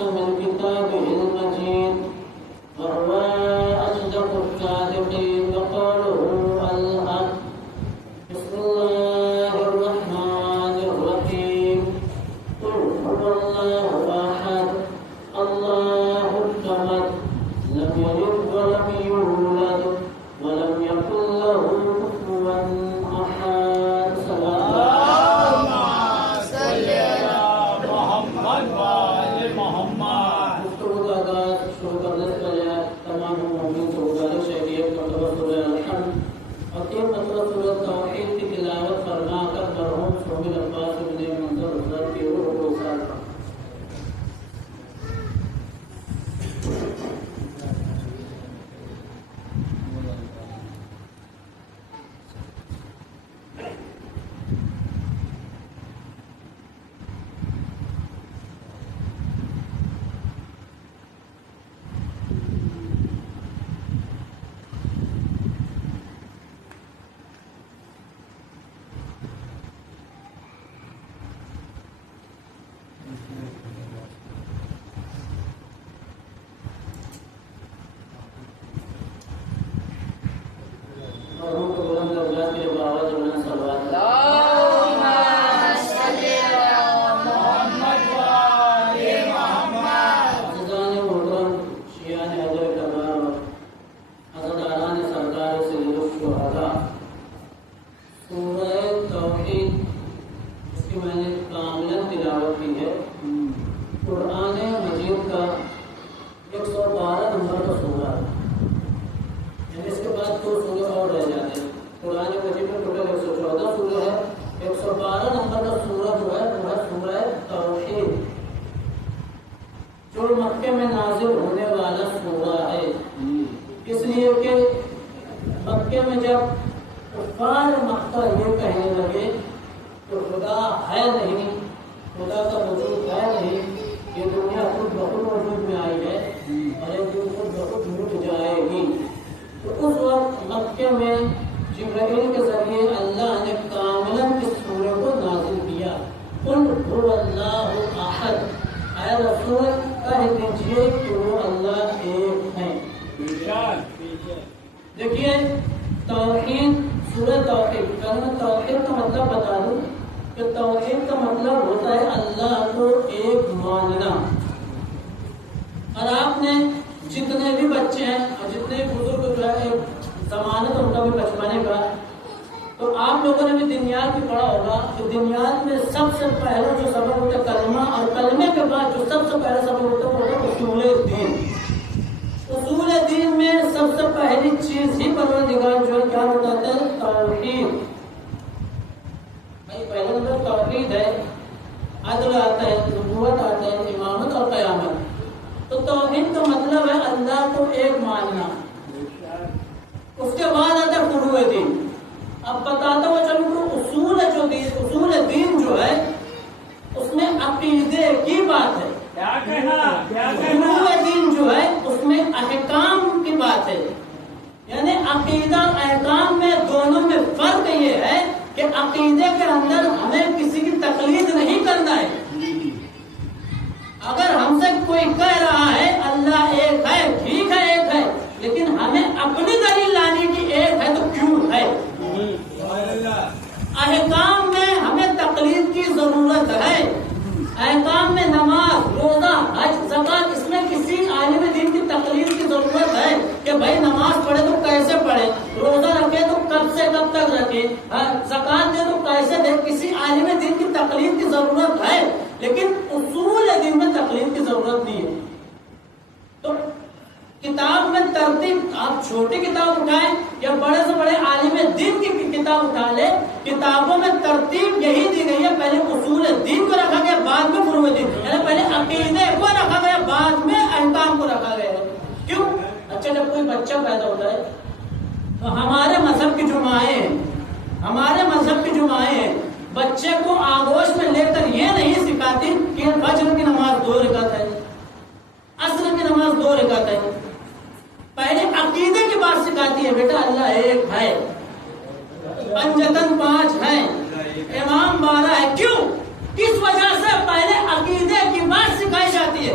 محكم الكتاب المجيد وهو أصدق الصادقين وقوله الحق. بسم الله الرحمن الرحيم. قل هو الله أحد الله الصمد لم يلد ولم يولد ولم يكن له كفوا أحد. اللهم صل على محمد وآل محمد. گفتگو کا آغاز شروع کرنے سے پہلے تمام مومنین کو گزارش ہے کہ ایک مرتبہ سورہ الحمد اور تین مرتبہ سورہ توحید کی تلاوت فرما کر مرحوم شعیب عباس بن منظر حضرت کی روح کو ساتھ مرحوم کو بلند درجات کے باوجود میں صلوات اللهم صل على محمد وآل محمد. عزیزان محترم شیعان حضر کرام عزاداران سرکار سید الشہداء سورہ توحید اس کی میں نے کاملاً تلاوت کی ہے. قرآن مجید کا 112 نمبر کا سورہ ہے، یعنی اس کے بعد دو سورے اور رہ جاتے ہیں. قرآن مجید میں ٹوٹل 114 سورے ہیں. 112 نمبر کا سورہ جو ہے وہ ہے سورہ توحید، جو مکے میں نازل ہونے والا سورہ ہے. اس لیے کہ مکے میں جب کفار مکہ یہ کہنے لگے کہ خدا ہے نہیں، خدا کا وجود ہے نہیں، یہ دنیا خود بخود وجود میں آئی ہے اور ایک دن خود بخود مٹ جائے گی، تو اس وقت مکے میں جبرائیل کے ذریعے اللہ نے کاملاً اس سورہ کو نازل کیا. قل هو اللہ احد، اے رسول کہہ دیجئے کہ وہ اللہ ایک ہے. دیکھیے توحید، سورہ توحید، کلمہ توحید کا مطلب بتا دوں کہ توحید کا مطلب ہوتا ہے اللہ کو ایک ماننا. اور آپ نے جتنے بھی بچے ہیں اور جتنے بزرگ جو ہے ایک ضمانت ان کا بھی بچپنے کا، تو آپ لوگوں نے بھی دنیات بھی پڑھا ہوگا کہ دنیات میں سب سے پہلا جو سبق ہوتا ہے کلمہ، اور کلمے کے بعد جو سب سے پہلا سبق ہوتا ہے وہ ہوتا ہے اصول دین. اصول دین میں سب سے پہلی چیز ہی پروردگار جو ہے کیا بتاتا ہے؟ توحید. بھائی پہلا نمبر توحید ہے، عدل آتا ہے، نبوت آتا ہے، امامت اور قیامت. تو توحید کا مطلب ہے اللہ کو ایک ماننا. اس کے بعد آتا ہے فروع دین. اب بتاتا ہوں چلو کہ اصول دین جو ہے اس میں عقیدے کی بات ہے. فروع دین جو ہے اس میں احکام کی بات ہے. یعنی عقیدہ احکام میں دونوں میں فرق یہ ہے کہ عقیدے کے اندر ہمیں کسی کی تقلید نہیں کرنا ہے. اگر ہم سے کوئی کہہ رہا ہے اللہ ایک ہے، ٹھیک ہے ایک ہے، لیکن ہمیں اپنی دلیل لانے کی ایک ہے تو کیوں ہے. احکام میں ہمیں تقلید کی ضرورت ہے. احکام میں نماز، روزہ، حج، زکات، اس میں کسی عالم دین کی تقلید کی ضرورت ہے کہ بھائی نماز پڑھے تو کیسے پڑھے، روزہ رکھے تو کب سے کب تک رکھے، زکات دے تو کیسے دے. کسی عالم دین کی تقلید کی ضرورت ہے، لیکن اصول دین میں تقلید کی ضرورت نہیں ہے. تو کتاب میں ترتیب، آپ چھوٹی کتاب اٹھائیں یا بڑے سے بڑے عالم دین کی کتاب اٹھا لیں، کتابوں میں ترتیب یہی دی گئی ہے. پہلے اصول دین کو رکھا گیا، بعد میں فروع دین، یعنی پہلے عقیدے کو رکھا گیا، بعد میں احکام کو رکھا گیا ہے. کیوں؟ اچھا جب کوئی بچہ پیدا ہوتا ہے تو ہمارے مذہب کی جو مائیں ہیں بچے کو آغوش میں لے کر یہ نہیں سکھاتی کہ فجر کی نماز 2 رکعت ہے، عصر کی نماز 2 رکعت ہے. پہلے عقیدے کی بات سکھاتی ہے، بیٹا اللہ ایک ہے، پنجتن 5 ہیں، امام 12 ہے. کیوں؟ کس وجہ سے؟ پہلے عقیدے کی بات سکھائی جاتی ہے.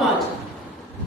5।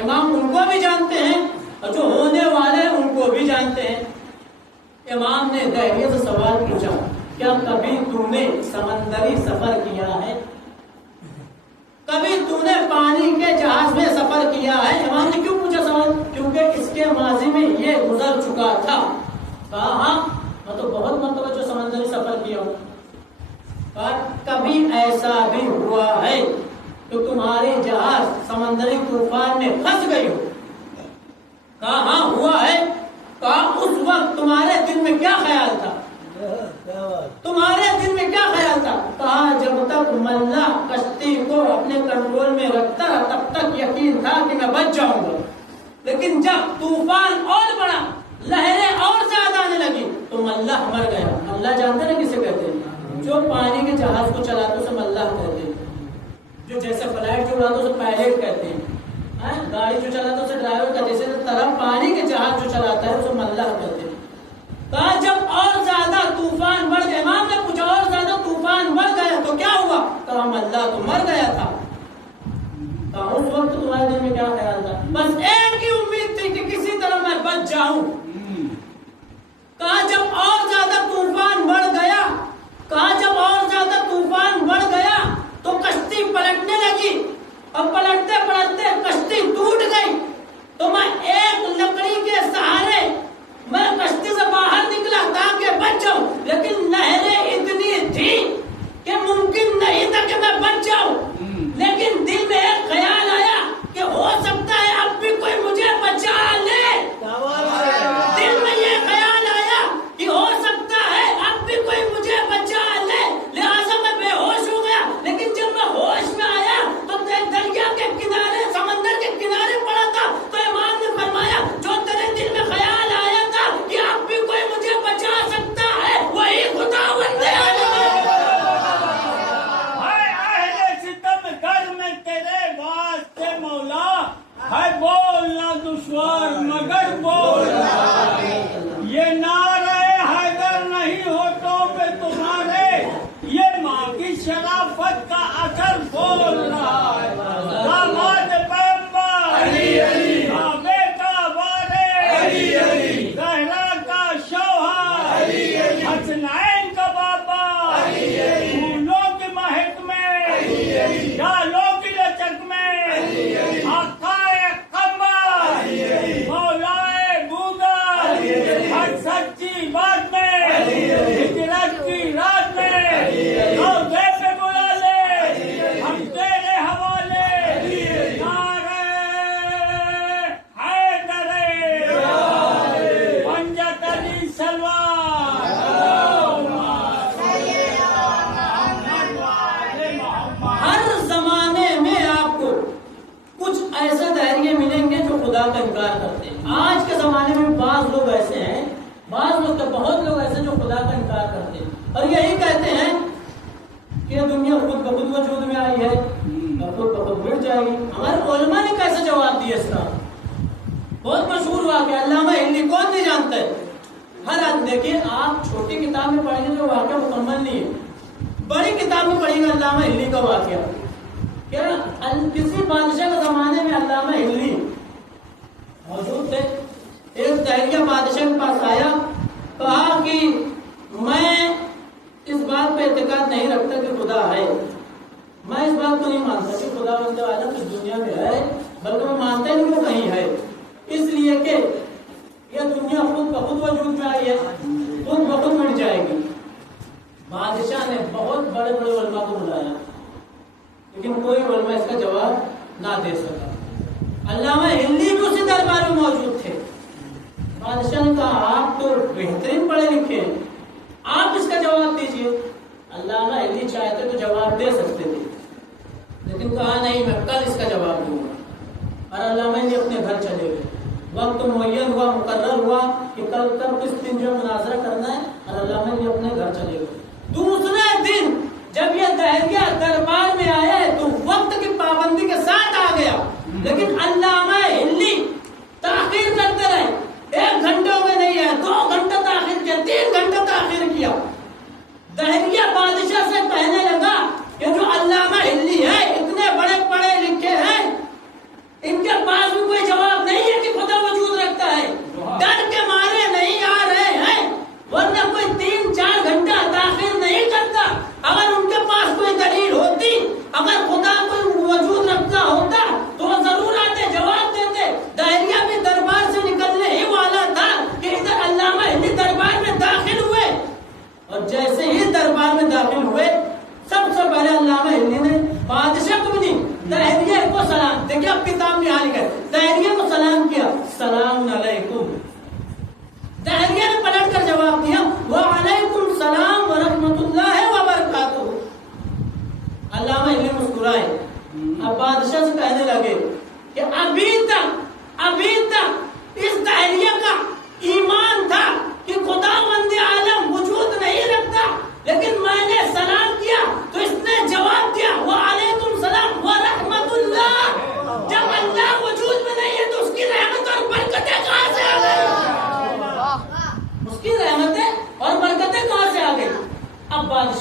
امام ان کو بھی جانتے ہیں اور جو ہونے والے ہیں ان کو بھی جانتے ہیں۔ امام نے دہریے سے سوال پوچھا، کیا کبھی تم نے سمندری سفر کیا ہے؟ کبھی تم نے پانی کے جہاز میں سفر کیا ہے؟ امام نے کیوں پوچھا سوال؟ کیونکہ اس کے ماضی میں یہ گزر چکا تھا۔ کہا ہاں میں تو بہت مرتبہ جو سمندری سفر کیا ہوں۔ کہا کبھی ایسا بھی ہوا ہے کہ تمہاری جہاز سمندری طوفان میں پھنس گئی ہو؟ کہا ہاں ہوا ہے۔ کہا اس وقت تمہارے دل میں کیا خیال تھا؟ تمہارے دل میں کیا خیال تھا؟ کہا جب تک ملا کشتی کو اپنے کنٹرول میں رکھتا تب تک یقین تھا کہ میں بچ جاؤں گا، لیکن جب طوفان اور بڑا، لہریں اور زیادہ آنے لگی تو ملح مر گیا۔ ملح جانتے نا کسے کہتے ہیں؟ جو پانی کے جہاز کو چلاتے اسے ملح کہتے ہیں، جو جیسے فلائٹ جو اڑاتے اسے پائلٹ کہتے ہیں، گاڑی جو چلاتا ہے اسے ڈرائیور کہتے ہیں، اسی طرح پانی کے جہاز جو چلاتا ہے اسے ملح کہتے ہیں۔ کہا جب اور زیادہ طوفان بڑھ گیا، امام نے پوچھا اور زیادہ طوفان بڑھ گیا تو کیا ہوا؟ کہا ملح تو مر گیا تھا۔ کہا اس وقت تمہارے دل میں کیا خیال تھا؟ بس ایک ہی امید تھی کہ کسی طرح میں بچ جاؤں۔ کہا جب اور زیادہ طوفان بڑھ گیا، کہا جب اور زیادہ طوفان بڑھ گیا تو کشتی پلٹنے لگی، اور پلٹتے پلٹتے کشتی ٹوٹ گئی، تو میں ایک لکڑی کے سہارے میں کشتی سے باہر نکلا تاکہ بچ جاؤں، لیکن لہریں اتنی تھی کہ ممکن نہیں تھا کہ میں بچ جاؤں۔ لیکن دل میں ایک خیال آیا کہ ہو سکتا ہے اب بھی کوئی مجھے بچا لے۔ دل میں یہ خیال آیا کہ ہو سکتا ہے اب بھی کوئی مجھے بچا لے، لہٰذا میں بے ہوش ہو گیا۔ لیکن جب میں ہوش میں آیا تو دریا کے کنارے، سمندر کے کنارے پڑا تھا، تو امام نے فرمایا جو تیرے دل میں خیال آیا تھا کہ اب بھی کوئی مجھے بچا سکتا ہے، وہی خداوند ہے۔ ہے بولنا دشوار مگر بولنا، یہ نعرہ حیدر نہیں ہوٹوں پہ تمہارے، یہ ماں کی شرافت کا اثر بول رہا ہے۔ داماد پیغمبر بیٹا وارث، زہرا کا شوہر، حسنین کا بابا، پھولوں کی مہک میں، ڈالوں کی لچک میں، ہر سچی بات میں، ہجرت کی رات میں، روضے پہ بلا لے، ہم تیرے حوالے، نعرہ حیدر، پنجت علی سلوان، ہر زمانے میں آپ کو کچھ ایسے دائرے ملیں گے جو خدا کا انکار کرتے ہیں۔ آج کے زمانے میں بعض لوگ ایسے ہیں، بعض لوگ بہت لوگ ایسے جو خدا کا انکار کرتے ہیں اور یہی کہتے ہیں کہ دنیا خود بخود وجود میں آئی ہے اور خود بخود مٹ جائے گی۔ ہمارے علماء نے کیسے جواب دیا اس کا؟ بہت مشہور واقعہ، علامہ ہندی، کون نہیں جانتا ہے؟ ہر آدمی دیکھیے، آپ چھوٹی کتاب میں پڑھیں گے تو واقعہ مکمل نہیں ہے، بڑی کتاب میں پڑھیں گے علامہ ہندی کا واقعہ۔ کیا کسی بادشاہ کے زمانے میں علامہ ہندی موجود تھے؟ ایک دہریہ بادشاہ کے پاس آیا، کہا کہ میں اس بات پہ اعتقاد نہیں رکھتا کہ خدا ہے، میں اس بات کو نہیں مانتا کہ خدا بندے عالم اس دنیا میں ہے، بلکہ میں مانتا ہی نہیں وہ کہیں ہے، اس لیے کہ یہ دنیا خود بخود وجود میں آئی ہے، خود بخود مٹ جائے گی۔ بادشاہ نے بہت بڑے بڑے علماء کو بلایا، لیکن کوئی علماء اس کا جواب نہ دے سکا۔ علامہ ہندی بھی اسی دربار میں موجود تھے۔ بادشاہ نے کہا آپ تو بہترین پڑھے لکھے ہیں، آپ اس کا جواب دیجئے۔ علامہ ہندی چاہتے تو جواب دے سکتے تھے، لیکن کہا نہیں میں کل اس کا جواب دوں گا، اور علامہ ہندی اپنے گھر چلے گئے۔ وقت معین ہوا، مقرر ہوا کہ کل کس دن جو مناظرہ کرنا ہے، اور علامہ ہندی اپنے گھر چلے گئے۔ دوسرے دن جب یہ دہریہ دربار میں آیا ہے تو وقت کی پابندی کے ساتھ آ گیا، لیکن علامہ ہندی تاخیر کرتے رہے، 1 گھنٹے میں نہیں ہے، 2 گھنٹے تاخیر کیا، 3 گھنٹے تاخیر کیا۔ دہریہ بادشاہ سے کہنے لگا کہ جو علامہ ہندی ہے اتنے بڑے پڑھے لکھے ہیں، ان کے پاس بھی کوئی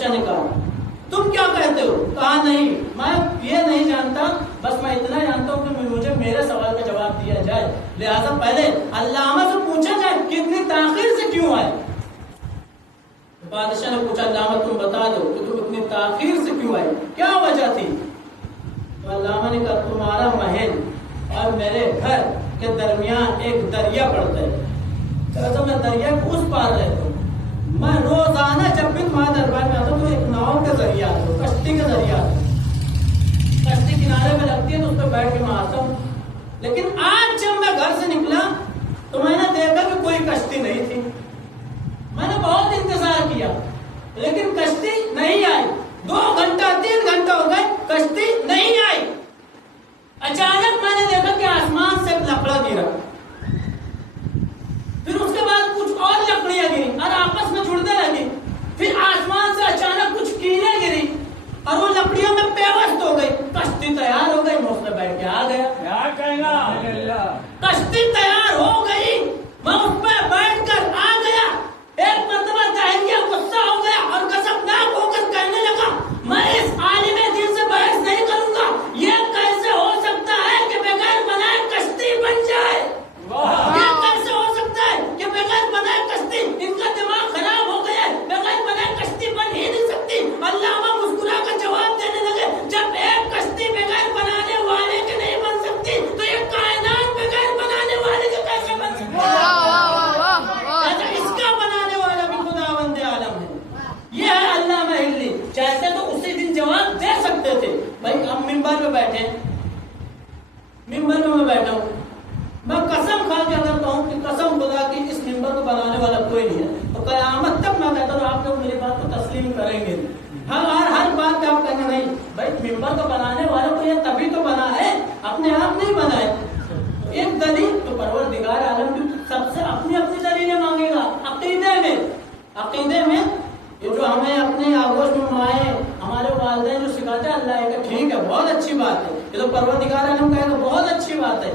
بادشاہ نے کہا تم کیا کہتے ہو؟ کہا نہیں میں یہ نہیں جانتا، بس میں اتنا جانتا ہوں کہ مجھے میرے سوال کا جواب دیا جائے، لہٰذا پہلے علامہ سے پوچھا جائے کہ اتنی تاخیر سے کیوں آئے۔ بادشاہ نے پوچھا علامہ تم بتا دو کہ تم اتنی تاخیر سے کیوں آئے، کیا وجہ تھی؟ تو علامہ نے کہا تمہارا محل اور میرے گھر کے درمیان ایک دریا پڑتا ہے، تو میں دریا کو اس پار رہتا ہوں، میں روزانہ جب بھی تمہارے دربار میں آتا ہوں تو ایک ناؤ کے ذریعے آتا ہوں، کشتی کے ذریعے آتا ہوں، کشتی کنارے میں لگتی ہے تو اس پہ بیٹھ کے میں آتا ہوں، لیکن آج جب میں گھر سے نکلا تو میں نے دیکھا کہ کوئی کشتی نہیں تھی، میں نے بہت انتظار کیا لیکن کشتی نہیں آئی، 2 گھنٹہ 3 گھنٹہ ہو گئے کشتی نہیں آئی۔ اچانک میں نے دیکھا کہ آسمان سے ایک لکڑا گرا، پھر اس کے بعد کچھ اور لکڑیاں گری اور آپس میں جڑنے لگی، پھر آسمان سے اچانک کچھ کیلیں گری اور وہ لکڑیوں میں پیوست ہو گئی، کشتی تیار ہو گئی، میں اس میں بیٹھ کے آ گیا۔ کیا کہنا؟ کشتی تیار ہو گئی، میں اس پہ بیٹھ کر آ گیا۔ ایک مرتبہ دہریہ غصہ ہو گیا اور غضبناک ہو کر کہنے لگا میں اس عالم دین سے بحث نہیں کروں گا، یہ کیسے ہو سکتا ہے کہ بغیر بنائے کشتی بن جائے، یہ کیسے ہو سکتا ہے کہ بغیر بنائے کشتی، ان کا دماغ خراب ہو گیا ہے، بغیر بنائے کشتی بن ہی نہیں سکتی۔ علامہ مسکرا کر جواب دینے لگے جب ایک کشتی بغیر بنانے والے کے نہیں بن سکتی تو یہ کائنات بغیر بنانے والے کے کیسے بن سکتی ہے؟ اس کا بنانے والا بھی خداوند عالم ہے، یہ ہے علامہ ہلری۔ چاہتے تو اسی دن جواب دے سکتے تھے، بھائی ہم ممبر میں بیٹھے، ممبر میں بیٹھا ہوں، میں قسم کھا کے اگر کہوں کہ قسم خدا کی اس ممبر کو بنانے والا کوئی نہیں ہے تو قیامت تک میں کہتا ہوں آپ لوگ میری بات کو تسلیم کریں گے، ہر بات پہ آپ کہیں گے نہیں بھائی ممبر کو بنانے والوں کو یہ تبھی تو بنا ہے، اپنے آپ نہیں بنا ہے۔ ایک دلیل تو پروردگار عالم کی سب سے اپنی اپنی دلیلیں مانگے گا، عقیدے میں یہ جو ہمیں اپنے آگوش میں مائیں ہمارے والدین جو سکھاتے ہیں اللہ ہے کہ ٹھیک ہے بہت اچھی بات ہے، یہ تو پروردگار عالم کہے گا بہت اچھی بات ہے،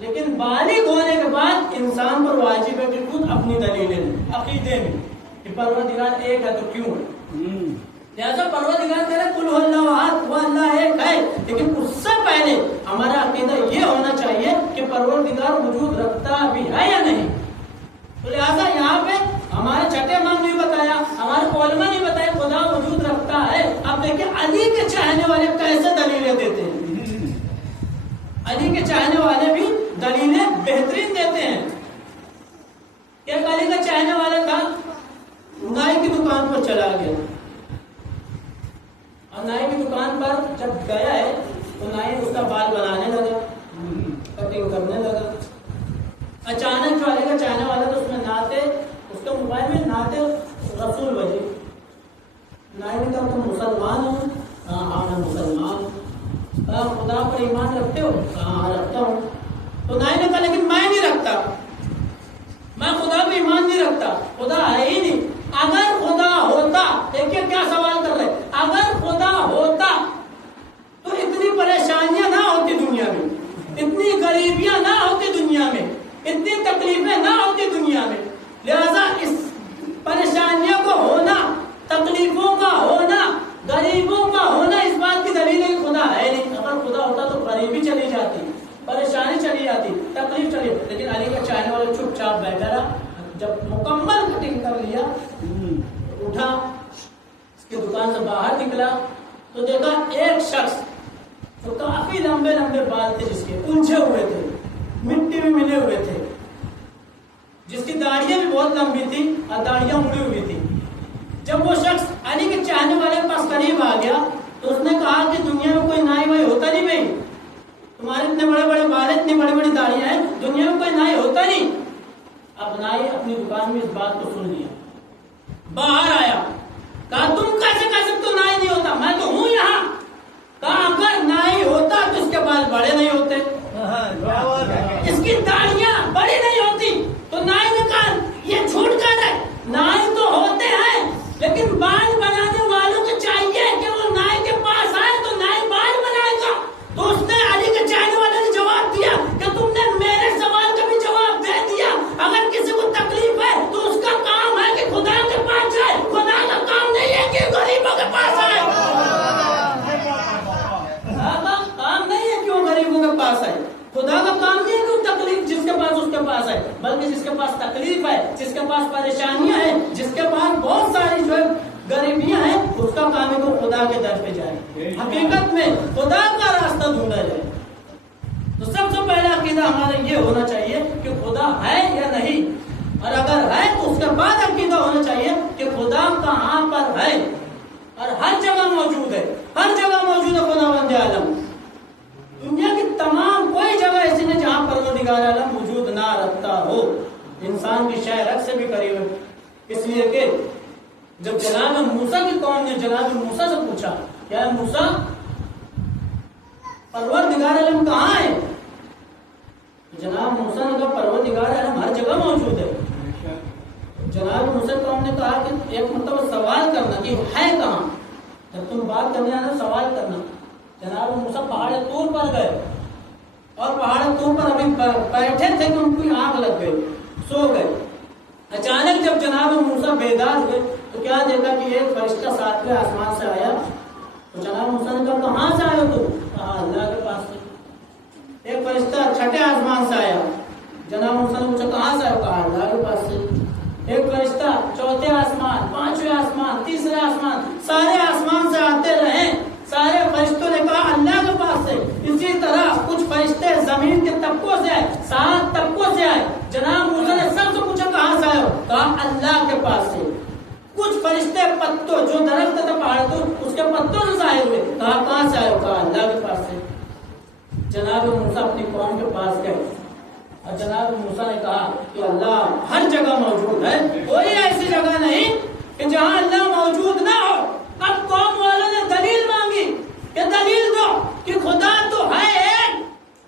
لیکن بالغ ہونے کے بعد انسان پر واجب ہے کہ خود اپنی دلیلیں لیں عقیدے میں کہ پروردگار ایک ہے تو کیوں ہے، لہٰذا پروردگار کہہ رہے قل هو اللہ احد، وہ اللہ ایک ہے، لیکن اس سے پہلے ہمارا عقیدہ یہ ہونا چاہیے کہ پروردگار وجود رکھتا بھی ہے یا نہیں۔ تو لہٰذا یہاں پہ ہمارے چھٹے امام نے بتایا، ہمارے علماء نے بتایا خدا وجود رکھتا ہے۔ اب دیکھیں علی کے چاہنے والے کیسے دلیلیں دیتے ہیں، علی کے چاہنے والے بھی دلیلیں بہترین دیتے ہیں۔ ایک علی کا چاہنے والا تھا، نائی کی دکان پر چلا گیا اور نائی کی دکان پر جب گیا ہے تو نائی اس کا بال بنانے لگا، کٹنگ کرنے لگا۔ اچانک جو علی کا چاہنے والا تھا اس میں نعتیں، اس کے موبائل میں نعتیں رسول بجی۔ نائی نے کہا تم مسلمان ہو؟ ہاں میں مسلمان ہوں۔ خدا پر ایمان رکھتے ہو؟ ہاں رکھتا ہوں۔ تو نائی نے کہا لیکن میں نہیں رکھتا، میں خدا پہ ایمان نہیں رکھتا، خدا ہے ہی نہیں۔ اگر خدا ہوتا، دیکھیے کیا سوال کر رہے، اگر خدا ہوتا تو اتنی پریشانیاں نہ ہوتی دنیا میں، اتنی غریبیاں نہ ہوتی دنیا میں، اتنی تکلیفیں نہ ہوتی دنیا میں۔ لہذا اس پریشانیوں کو ہونا، تکلیفوں کا ہونا، غریبوں کا ہونا، اس بات کی دلیل ہے کہ خدا ہے نہیں۔ اگر خدا ہوتا تو غریبی چلی جاتی، پریشانی چلی جاتی، تکلیف چلی، لیکن علی کا چاہنے والا چپ چاپ بیٹھا رہا۔ جب مکمل کٹنگ کر لیا اٹھا، اس کی دکان سے باہر نکلا تو دیکھا ایک شخص جو کافی لمبے لمبے بال تھے، جس کے الجھے ہوئے تھے، مٹی میں ملے ہوئے تھے، جس کی داڑیاں بھی بہت لمبی تھی اور داڑیاں مڑی ہوئی تھی۔ جب وہ شخص علی کے چاہنے والے کے پاس قریب آ گیا تو اس نے کہا کہ دنیا میں کوئی نائی وائی ہوتا نہیں بھائی، تمہارے اتنے بڑے بڑے بال ہیں، اتنی بڑی بڑی داڑیاں ہیں، دنیا میں کوئی نائی ہوتا نہیں۔ اب نائی اپنی دکان میں اس بات کو سن لیا، باہر آیا، کہا تم کیسے کہہ سکتے ہو نائی نہیں ہوتا، میں تو ہوں یہاں۔ کہا اگر نائی ہوتا تو اس کے بال بڑے نہیں ہوتے، اس کی داڑیاں بڑی نہیں ہوتی۔ تو نائی نے کہا یہ جھوٹ کہہ رہا ہے، نائی تو ہوتے ہیں لیکن بال بنانے والوں کو چاہیے کہ وہ نائی کے پاس آئے تو نائی بال بنائے گا۔ تو اس نے علی کے چاہنے والے نے جواب دیا کہ تم نے میرے سوال کا بھی جواب دے دیا، اگر کسی کو تکلیف ہے تو اس کا کام ہے کہ خدا کے پاس جائے، خدا کا کام نہیں ہے کہ غریبوں کے پاس پریشانیاں ہیں، جس کے پاس بہت ساری جو غریبیاں ہیں، اس کا کام ہے کہ خدا کے در پہ جائے، حقیقت میں خدا کا راستہ ڈھونڈا جائے۔ تو سب سے پہلا عقیدہ ہمارا یہ ہونا چاہیے کہ خدا ہے یا نہیں، اور اگر ہے تو اس کے بعد عقیدہ ہونا چاہیے کہ خدا کہاں پر ہے، اور ہر جگہ موجود ہے، ہر جگہ موجود ہے خداوند عالم۔ دنیا کی تمام کوئی جگہ ایسی نہیں جہاں پروردگار عالم وجود نہ رکھتا ہو، انسان کی شہ رگ سے بھی قریب ہے۔ اس لیے کہ جب جناب موسیٰ کی قوم نے جناب موسیٰ سے پوچھا، کیا ہے موسیٰ پروردگار عالم کہاں ہے؟ جناب موسیٰ نے کہا پروردگار عالم ہر جگہ موجود ہے۔ جناب موسیٰ کی قوم نے کہا کہ ایک مرتبہ سوال کرنا کہ ہے کہاں، جب تم بات کرنے آنا سوال کرنا۔ جناب موسیٰ پہاڑ طور پر گئے، اور پہاڑ طور پر ابھی بیٹھے تھے کہ ان کی آنکھ لگ گئی، سو گئے۔ اچانک جب جناب موسیٰ بیدار ہوئے تو کیا دیکھا کہ ایک فرشتہ ساتویں آسمان سے آیا۔ تو جناب موسیٰ نے کہا کہاں سے آئے ہو تم؟ کہا اللہ کے پاس سے۔ ایک فرشتہ چھٹے آسمان سے آیا، جناب موسیٰ نے پوچھا کہاں سے آئے ہو؟ کہا اللہ کے پاس سے۔ ایک فرشتہ چوتھے آسمان، پانچویں آسمان، تیسرے آسمان، سارے آسمان سے آتے رہے، سارے فرشتوں نے کہا اللہ کے پاس سے۔ اسی طرح کچھ فرشتے زمین کے طبقوں سے آئے، 7 طبقوں سے آئے۔ جناب موسیٰ نے سب سے پوچھا کہاں سے آئے ہو؟ کہا اللہ کے پاس سے۔ کچھ فرشتے پتوں، جو درخت تھا پہاڑ تو اس کے پتوں سے ظاہر ہوئے، کہا کہاں سے آئے ہو؟ کہا اللہ کے پاس سے۔ جناب موسیٰ اپنی قوم کے پاس گئے، اور جناب موسیٰ نے کہا کہ اللہ ہر جگہ موجود ہے، کوئی ایسی جگہ نہیں کہ جہاں اللہ موجود نہ ہو۔ اب قوم والوں نے دلیل مانگی کہ دلیل دو کہ خدا تو ہے ایک،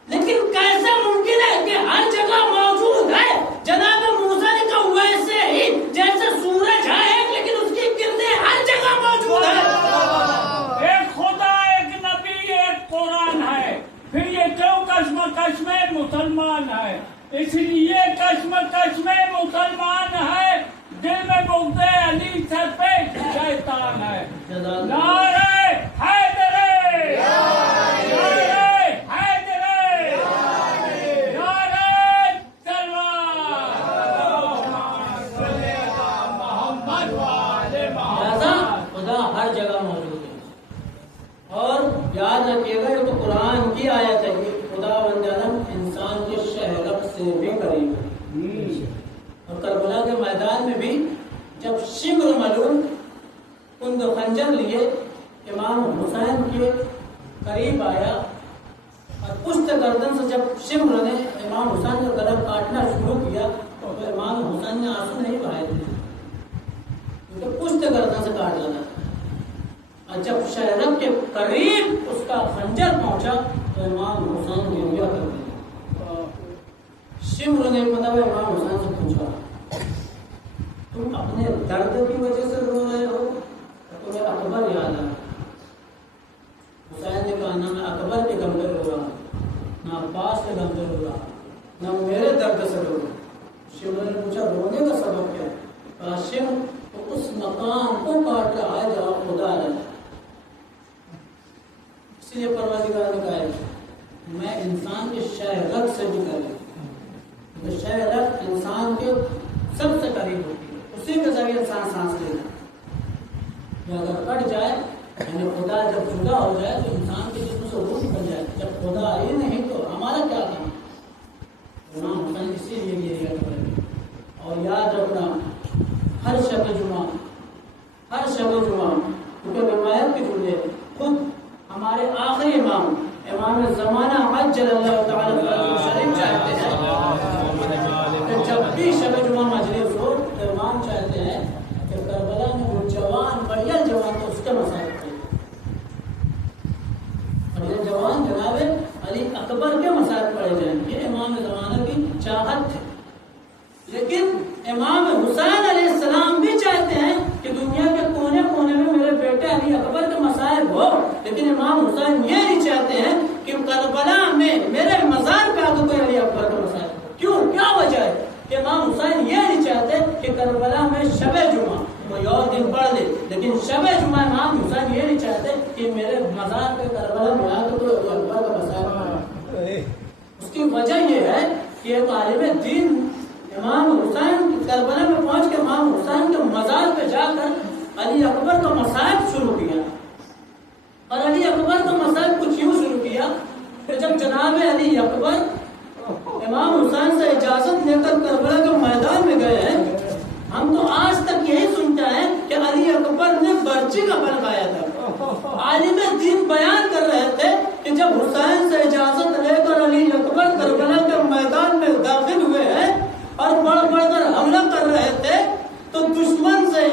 لیکن کیسے ممکن ہے کہ ہر جگہ موجود ہے؟ جناب موسیٰ نے کہا ویسے ہی جیسے سورج ہے ایک، لیکن اس کی کرنیں ہر جگہ موجود ہے۔ ایک خدا، ایک نبی، ایک قرآن ہے، پھر یہ کیوں کشمکش میں مسلمان ہے؟ اس لیے کشمکش میں مسلمان ہے، دل میں بغض علی سر پہ شیطان ہے۔ نعرہ حیدری، نعرہ حیدری، نعرہ تلوار، محمد والے محمد۔ خدا ہر جگہ موجود ہے، اور یاد رکھیے گا یہ تو قرآن کی آیت ہے کہ خدا بندانم انسان کے شہرت سے بھی قریب ہے۔ اور کربلا کے میدان میں بھی جب شمر ملول کند خنجر لیے امام حسین کے قریب آیا، اور پشت گردن سے جب شمر نے امام حسین کا گلا کاٹنا شروع کیا تو امام حسین نے آنسو نہیں بہائے تھے، کیونکہ پشت گردن سے کاٹ لگا۔ اور جب شہرت کے قریب اس کا خنجر پہنچا تو امام حسین گر گیا کر دیا۔ شمر نے مطلب امام حسین سے پوچھا تم اپنے درد کی وجہ سے رو رہے ہو؟ تمہیں اکبر یاد آ؟ حسین نے کہا نہ میں اکبر کے غم پہ رو رہا، نہ عباس کے غم پہ رو رہا، نہ میرے درد سے رو رہا۔ شمر نے پوچھا رونے کا سبب کیا ہے؟ کہا شمر تو اس مقام کو کاٹ رہا ہے جہاں خدا رہتا ہے۔ اس لیے پروردگار نے کہا ہے میں انسان کے شہ رگ سے بھی قریب، شہ رگ انسان کے سب سے قریب ہوتی ہے، اسی کے ذریعے انسان سانس لینا۔ جو اگر کٹ جائے یعنی خدا جب جدا ہو جائے تو انسان کے جسم سے روح نکل جائے، جب خدا ہی نہیں تو ہمارا کیا کام؟ امام حسین اسی لیے یہ یاد کریں۔ اور یاد رکھنا ہر شب جمعہ، ہر شب جمعہ، کیونکہ روایت کے جملے خود ہمارے آخری امام زمانہ عجل اللہ تعالیٰ شریف چاہتے ہیں کہ جب بھی شب جمعہ مجلس ہو تو امام چاہتے ہیں کہ کربلا میں جو جوان بڑھیا جوان تو اس کے مسائل تھے، اور یہ جوان جناب علی اکبر کے مسائل پڑھے جائیں، یہ امام زمانہ کی چاہت تھی۔ لیکن امام حسین علیہ السلام بھی چاہتے ہیں کہ دنیا کے کونے کونے میں میرے بیٹے علی اکبر کے مسائل ہو، لیکن امام حسین یہ نہیں چاہتے ہیں کہ کربلا میں میرے مزار پہ آگے کوئی علی اکبر کے مسائل ہو۔ کیوں؟ کیا وجہ ہے کہ امام حسین یہ نہیں چاہتے کہ کربلا میں شب جمعہ کوئی اور دن پڑھ لے، لیکن شب جمعہ امام حسین یہ نہیں چاہتے کہ میرے مزار پہ کربلا میں آگے کوئی علی اکبر کا مسائل ہو۔ اس کی وجہ یہ ہے کہ ایک عالم دین امام حسین کربلا میں علی اکبر کا مصائب شروع کیا. اور علی اکبر کا مصائب کچھ یوں شروع کیا کہ جب جناب علی اکبر امام حسین سے اجازت لے کر کربلا کے میدان میں گئے ہیں، ہم تو آج تک یہی سنتے ہیں کہ علی اکبر نے برچی کا پھل کھایا تھا. عالم دین بیان کر رہے تھے کہ جب حسین سے اجازت لے کر علی اکبر کربلا کے میدان میں داخل ہوئے ہیں اور بڑھ بڑھ کر حملہ کر رہے تھے تو دشمن سے